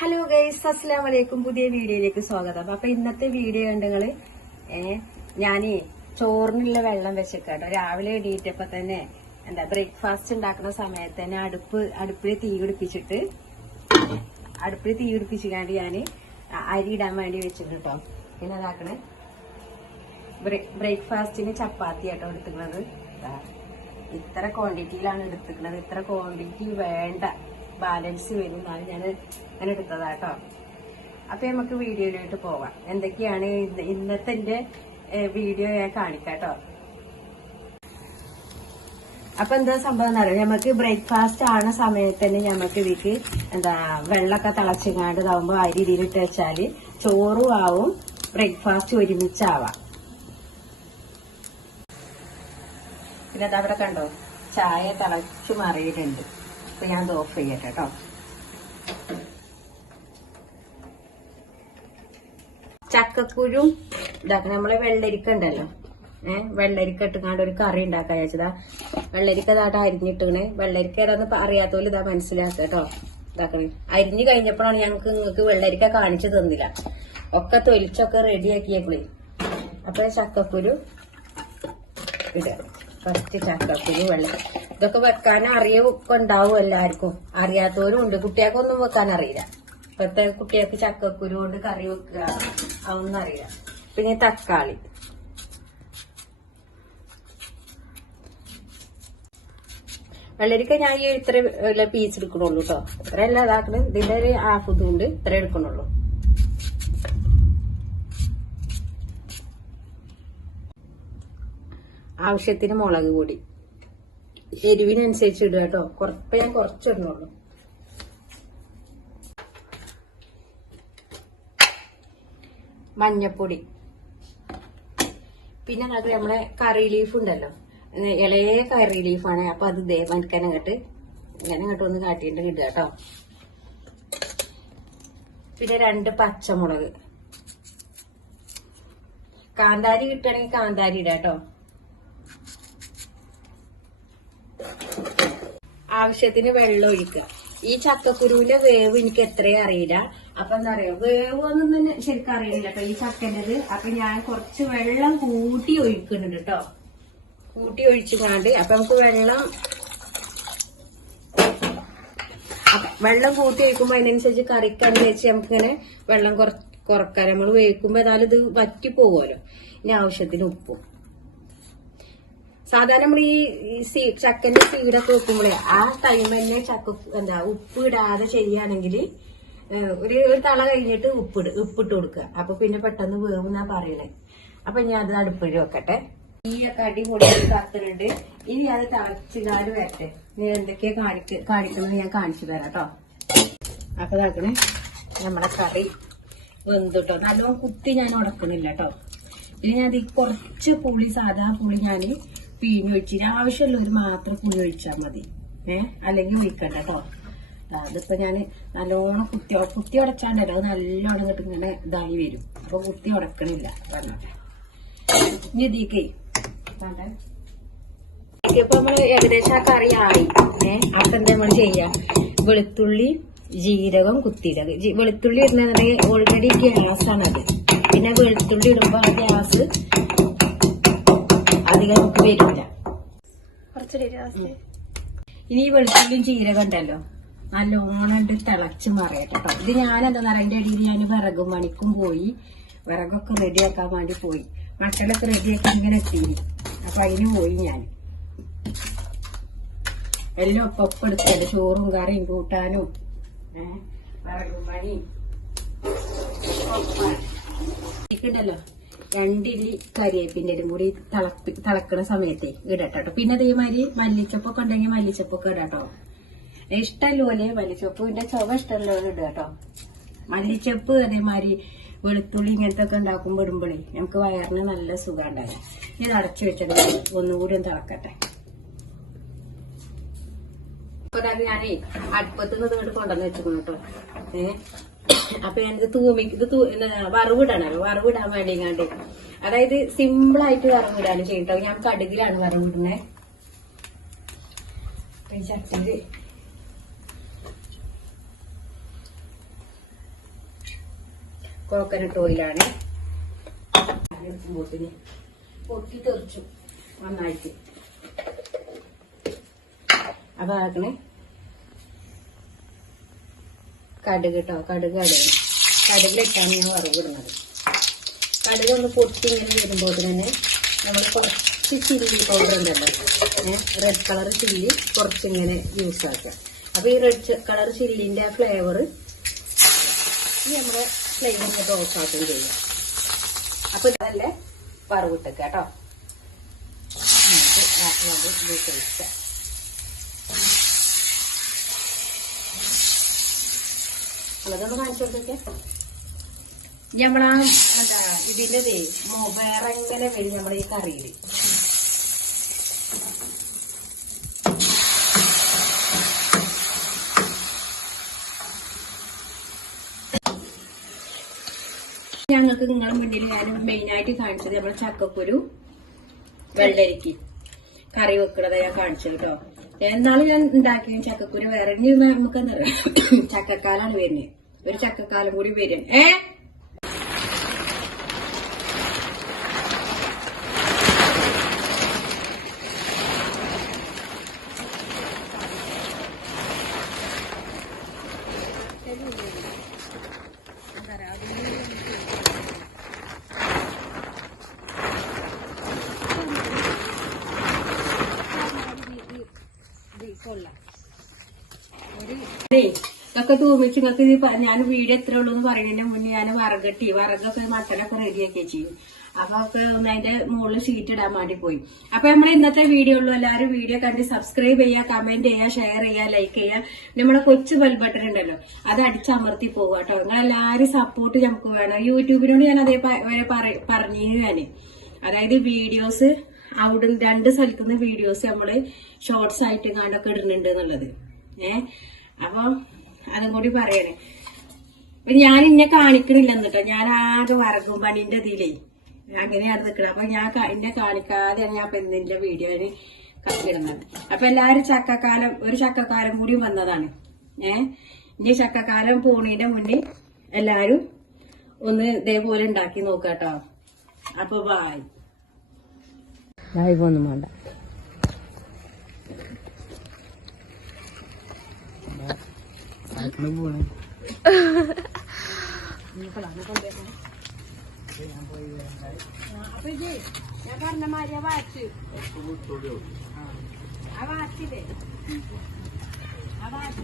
Hello guys അസ്സാം വലൈക്കും പുതിയ വീഡിയോയിലേക്ക് സ്വാഗതം. അപ്പൊ ഇന്നത്തെ വീഡിയോ ഉണ്ടെങ്കിൽ ഏഹ് ഞാനേ ചോറിനുള്ള വെള്ളം വെച്ചേക്കാട്ടോ. രാവിലെ എണീറ്റപ്പോ തന്നെ എന്താ ബ്രേക്ക്ഫാസ്റ്റ് ഉണ്ടാക്കുന്ന സമയത്ത് തന്നെ അടുപ്പ് അടുപ്പിൽ തീ പിടിപ്പിച്ചിട്ട് അടുപ്പിൽ തീ പിടിപ്പിച്ചിക്കാണ്ട് ഞാൻ അരി ഇടാൻ വേണ്ടി വെച്ചിട്ട് കേട്ടോ പിന്നെ അതാക്കണേ ബ്രേക്ക്ഫാസ്റ്റിന് ചപ്പാത്തി ആട്ടോ എടുത്തുക്കുന്നത് ഇത്ര ക്വാണ്ടിറ്റിയിലാണ് എടുത്തുക്കുന്നത് ഇത്ര ക്വാണ്ടിറ്റി വേണ്ട. ബാലൻസ് വരും എന്നാണ് ഞാൻ ഞാൻ എടുത്തതാട്ടോ. അപ്പൊ നമുക്ക് വീഡിയോയിലോട്ട് പോവാം. എന്തൊക്കെയാണ് ഇന്ന് ഇന്നത്തെ വീഡിയോ ഞാൻ കാണിക്കാട്ടോ. അപ്പൊ എന്താ സംഭവം എന്ന് അറിയാം? നമുക്ക് ബ്രേക്ക്ഫാസ്റ്റ് ആണ സമയത്ത് തന്നെ നമുക്ക് ഇതിക്ക് എന്താ വെള്ളമൊക്കെ തിളച്ചിങ്ങാണ്ട് ഇതാവുമ്പോ രീതിയിൽ ഇട്ട് വെച്ചാൽ ചോറും ആവും ബ്രേക്ക്ഫാസ്റ്റ് ഒരുമിച്ചാവാം. പിന്നെ അതവിടെ കണ്ടോ? ചായ തിളച്ചു മറിയിട്ടുണ്ട്. അപ്പൊ ഞാൻ അത് ഓഫ് ചെയ്യട്ടെ കേട്ടോ ചക്കക്കുരും ഇതാക്കണം നമ്മളെ വെള്ളരിക്ക ഉണ്ടല്ലോ. ഏഹ് വെള്ളരിക്ക ഇട്ടുകൊണ്ട് ഒരു കറി ഉണ്ടാക്കാൻ വെച്ചതാ വെള്ളരിക്ക ഇതായിട്ട് അരിഞ്ഞിട്ടണേ വെള്ളരിക്ക ഏതാന്ന് അറിയാത്തോൽ ഇതാ മനസ്സിലാക്കുക കേട്ടോ ഇതാക്കണേ. അരിഞ്ഞു കഴിഞ്ഞപ്പോഴാണ് ഞങ്ങൾക്ക് നിങ്ങൾക്ക് വെള്ളരിക്ക കാണിച്ചു തന്നില്ല. ഒക്കെ തൊലിച്ചൊക്കെ റെഡിയാക്കിയേക്കണേ അപ്പൊ ചക്കക്കുരു ഇടുക. ഫസ്റ്റ് ചക്കക്കുരു വെള്ളം ഇതൊക്കെ വെക്കാൻ അറിയൊക്കെ ഉണ്ടാവും എല്ലാവർക്കും. അറിയാത്തവരും ഉണ്ട്. കുട്ടികൾക്കൊന്നും വെക്കാൻ അറിയില്ല. ഇപ്പോഴത്തെ കുട്ടികൾക്ക് ചക്കക്കുരു കൊണ്ട് കറി വെക്കുക അതൊന്നും അറിയില്ല. പിന്നെ തക്കാളി. വെള്ളരിക്ക ഞാൻ ഈ ഇത്ര പീസ് എടുക്കണുള്ളൂ കേട്ടോ ഇത്ര എല്ലാം ഇതാക്കണ. ഇതിന്റെ ഒരു ഹാഫ് ഇതുകൊണ്ട് ഇത്ര എടുക്കണുള്ളൂ. ആവശ്യത്തിന് മുളക് പൊടി. എരിവിനനുസരിച്ച് ഇടുക കേട്ടോ. കുറച്ച് ഞാൻ കുറച്ചിടണുള്ളൂ. മഞ്ഞപ്പൊടി. പിന്നെ അത് നമ്മളെ കറി ലീഫ് ഉണ്ടല്ലോ. ഇളയ കറി ലീഫാണ് അപ്പൊ അത് ദേ അങ്ങോട്ട് ഇങ്ങനെ അങ്ങോട്ട് ഒന്ന് കാട്ടിയിട്ട് ഇടുക കേട്ടോ. പിന്നെ രണ്ട് പച്ചമുളക്. കാന്താരി കിട്ടുകയാണെങ്കിൽ കാന്താരി ഇടാം കേട്ടോ. ആവശ്യത്തിന് വെള്ളം ഒഴിക്കുക. ഈ ചക്കക്കുരുവിന്റെ വേവ് എനിക്ക് എത്രയും അറിയില്ല. അപ്പൊ എന്താ പറയാ വേവ് ഒന്നും തന്നെ ശരിക്കും അറിയില്ല കേട്ടോ ഈ ചക്കന്റെത്. അപ്പൊ ഞാൻ കുറച്ച് വെള്ളം കൂട്ടി ഒഴിക്കുന്നുണ്ട് കേട്ടോ. കൂട്ടി ഒഴിച്ചുകാണ്ട് അപ്പൊ നമുക്ക് വെള്ളം വെള്ളം കൂട്ടി ഒഴിക്കുമ്പോ അതിനനുസരിച്ച് കറിക്കാന്ന് വെച്ച് നമുക്കിങ്ങനെ വെള്ളം കുറ- കുറയ്ക്കാൻ നമ്മൾ വേവിക്കുമ്പോ എന്നാലും ഇത് വറ്റി പോകുമല്ലോ ഇനി ആവശ്യത്തിന് ഉപ്പും. സാധാരണ നമ്മൾ ഈ സീ- ചക്കന്റെ സീഡൊക്കെ വെക്കുമ്പോഴേ ആ ടൈം തന്നെ ചക്ക എന്താ ഉപ്പ് ഇടാതെ ചെയ്യുകയാണെങ്കിൽ ഒരു ഒരു തള കഴിഞ്ഞിട്ട് ഉപ്പിട് ഉപ്പിട്ട് കൊടുക്കുക. അപ്പൊ പിന്നെ പെട്ടെന്ന് വേവുന്നാ പറയണേ. അപ്പൊ ഞാൻ അത് അടുപ്പിഴി വെക്കട്ടെ. ഈയൊക്കെ അടിപൊളി കത്തുന്നുണ്ട് ഇനി അത് തിളച്ചുകാട് വരട്ടെ. നീ എന്തൊക്കെയാ കാണിക്ക കാണിക്കുന്നത് ഞാൻ കാണിച്ചു തരാം കേട്ടോ. അപ്പൊ ഇതാക്കണേ നമ്മളെ കറി വെന്തുട്ടോ നല്ലോണം കുത്തി ഞാൻ ഉടക്കണില്ല കേട്ടോ ഇനി ഞാൻ കുറച്ച് പുളി സാധാ പുളി ഞാൻ പിഴിഞ്ഞൊഴിച്ചിന് ആവശ്യമുള്ളവർ മാത്രം പുളി ഒഴിച്ചാൽ മതി. ഏ? അല്ലെങ്കിൽ ഒഴിക്കണ്ട കേട്ടോ അതിപ്പോ ഞാൻ നല്ലോണം കുത്തി കുത്തി ഉടച്ചാണ്ടല്ലോ അത് നല്ലോണം ഇങ്ങോട്ട് ഇങ്ങനെ ഇതായി വരും. അപ്പൊ കുത്തി ഉടക്കണില്ല. പറഞ്ഞോട്ടെ. ഇനി ഇതിക്കേ ഇപ്പൊ നമ്മൾ ഏകദേശം ആ കറി ആയി. ഏഹ് അപ്പൊ എന്താ നമ്മൾ ചെയ്യാ? വെളുത്തുള്ളി ജീരകം കുത്തിയിടത് വെളുത്തുള്ളി ഇടുന്നുണ്ടെങ്കിൽ ഓൾറെഡി ഗ്യാസ് ആണത് പിന്നെ വെളുത്തുള്ളി ഇടുമ്പോ ആ ഗ്യാസ് അധികം നമുക്ക് വരില്ല ഇനി ഈ വെളുത്തുള്ളിയും ചീരകം ഉണ്ടല്ലോ നല്ലോണണ്ട് ഇട്ട് തിളച്ച് മറിയട്ടെ. കേട്ടോ ഇത് ഞാൻ എന്താ പറയുക ഇടയിൽ ഞാൻ വിറകും മണിക്കും പോയി. വിറകൊക്കെ റെഡിയാക്കാൻ വേണ്ടി പോയി. മക്കളൊക്കെ റെഡിയാക്കി ഇങ്ങനെ എത്തി അപ്പൊ അതിന് പോയി ഞാൻ. എല്ലാം ഒപ്പം ഒപ്പം എടുത്തത് ചോറും കറിയും കൂട്ടാനും ഏഹ് വിറകും പണിയും. ഉണ്ടല്ലോ രണ്ടിലി കരിവേപ്പിന്റെ ഇലും കൂടി തിളപ്പി തിളക്കണ സമയത്തെ ഇടട്ടോ പിന്നെ അതേമാതിരി മല്ലിച്ചപ്പൊക്കെ ഉണ്ടെങ്കിൽ മല്ലിച്ചപ്പൊക്കെ ഇടാട്ടോ. ഇഷ്ടമല്ലോലെ മല്ലിച്ചപ്പിന്റെ ചുവ ഇഷ്ടമല്ലോ ഇടുക കേട്ടോ മല്ലിച്ചപ്പ് അതേമാതിരി വെളുത്തുള്ളി ഇങ്ങനത്തെ ഒക്കെ ഉണ്ടാക്കുമ്പോൾ ഇടുമ്പോഴേ നമുക്ക് വയറിന് നല്ല സുഖം ഉണ്ടാകും ഇത് അടച്ചു വെച്ചത് ഒന്നുകൂടി ഒന്ന് തിളക്കട്ടെ. അത് ഞാനേ അടുപ്പത്ത് നിന്ന് ഇങ്ങോട്ട് കൊണ്ടുവന്ന് വെച്ചിരുന്നു കേട്ടോ. ഏഹ് അപ്പൊ ഞാനിത് തൂമി ഇത് വറവിടണല്ലോ. വറവിടാൻ വേണ്ടി കണ്ട് അതായത് സിമ്പിൾ ആയിട്ട് വറവിടാണ് ചെയ്യട്ടോ. ഞാൻ കടുകിലാണ് വറവിടുന്നത് ചട്ടിയിൽ കോക്കനട്ട് ഓയിലാണ് എടുക്കുമ്പോത്തിന് പൊട്ടി തെറിച്ചു. നന്നായിട്ട്. അപ്പൊ കടുക് കേട്ടോ കടുക് കടുക് കടുകിലിട്ടാണ് ഞാൻ വറവിടുന്നത്. കടുക് ഒന്ന് പൊട്ടി ഇങ്ങനെ വരുമ്പോൾ തന്നെ നമ്മൾ കുറച്ച് ചില്ലി പൗഡർ ഉണ്ടല്ലോ. റെഡ് കളർ ചില്ലി കുറച്ചിങ്ങനെ യൂസ് ആക്കുക. അപ്പൊ ഈ റെഡ് കളർ ചില്ലിന്റെ ആ ഫ്ലേവർ നമ്മുടെ ഫ്ലെയിം ഓഫ് ആക്കുകയും ചെയ്യാം. അപ്പൊ ഇതല്ലേ വറവിട്ടേക്കാം കേട്ടോ. നമുക്ക് ആ അത് അതൊന്ന് കാണിച്ചു കൊടുത്തേക്ക്. നമ്മളാ എന്താ ഇതിന്റെ വേറെ ഇങ്ങനെ വരും നമ്മുടെ ഈ കറിയിൽ ഞങ്ങൾക്ക് നിങ്ങളുടെ മുന്നിൽ ഞാൻ മെയിൻ ആയിട്ട് കാണിച്ചത് നമ്മൾ ചക്കക്കുരു വെള്ളരിക്ക് കറി വെക്കണത് ഞാൻ കാണിച്ചത് കേട്ടോ. എന്നാലും ഞാൻ ഉണ്ടാക്കിയ ചക്കക്കുരു വേറെ നമുക്ക് എന്താ ചക്കക്കാലാണ് വരുന്നത്. ഒരു ചക്കക്കാലം കൂടി വരും. ഏ? ഇതൊക്കെ തൂമിച്ച് നിങ്ങൾക്ക് ഞാൻ വീഡിയോ എത്ര ഉള്ളൂ എന്ന് പറയുന്നതിന് മുന്നേ ഞാൻ വറകട്ടി വറകൊക്കെ മട്ടനൊക്കെ റെഡിയാക്കി ചെയ്യും അപ്പൊ ഒക്കെ ഒന്ന് അതിന്റെ മുകളിൽ ഷീറ്റ് ഇടാൻ വേണ്ടി പോയി. അപ്പൊ നമ്മൾ ഇന്നത്തെ വീഡിയോ ഉള്ളൂ. എല്ലാവരും വീഡിയോ കണ്ട് സബ്സ്ക്രൈബ് ചെയ്യുക കമന്റ് ചെയ്യുക ഷെയർ ചെയ്യുക ലൈക്ക് ചെയ്യുക. നമ്മുടെ കൊച്ചു ബെൽ ഉണ്ടല്ലോ അത് അടിച്ചമർത്തി പോവുക കേട്ടോ. നിങ്ങൾ എല്ലാവരും സപ്പോർട്ട് നമുക്ക് വേണം. യൂട്യൂബിനോട് ഞാൻ അതേ പറഞ്ഞു പറ- അതായത് വീഡിയോസ് അവിടെ രണ്ട് സ്ഥലത്തുനിന്ന് വീഡിയോസ് നമ്മൾ ഷോർട്സ് ആയിട്ട് കാണൊക്കെ ഇടുന്നുണ്ട് എന്നുള്ളത്. ഏഹ് അപ്പൊ അതും കൂടി പറയണേ. അപ്പൊ ഞാൻ ഇന്നെ കാണിക്കണില്ല എന്നിട്ടോ ഞാൻ ആകെ വറകും പണിന്റെ ഇതിലേ. അങ്ങനെയാണ് നിൽക്കുന്നത് അപ്പൊ ഞാൻ എന്നെ കാണിക്കാതെയാണ് ഞാൻ പെണ്ണിന്റെ വീഡിയോയിൽ കത്തിടുന്നത് അപ്പൊ എല്ലാരും ചക്കക്കാലം ഒരു ചക്കക്കാലം കൂടി വന്നതാണ്. ഏ? ഇനി ചക്കക്കാലം പോണീന്റെ മുന്നേ എല്ലാരും ഒന്ന് ഇതേപോലെ ഉണ്ടാക്കി നോക്കാട്ടോ. അപ്പൊ ബായ് ഒന്നും വേണ്ട. അപ്പൊ ഇതേ ഞാൻ പറഞ്ഞ മാതിരി ആ വാച്ച് ആ വാച്ചില്ലേ? ആ വാച്ച്